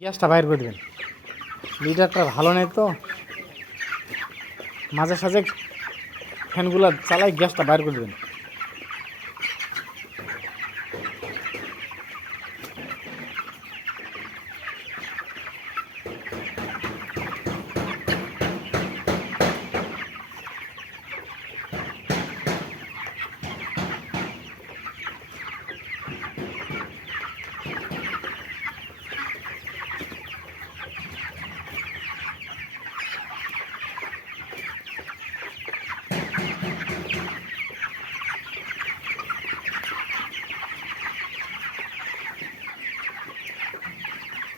গ্যাসটা বাইর করে দেবেন। লিটারটা ভালো নেই তো, মাঝে সাঝে ফ্যানগুলো চালাই গ্যাসটা বাইর করে দেবেন।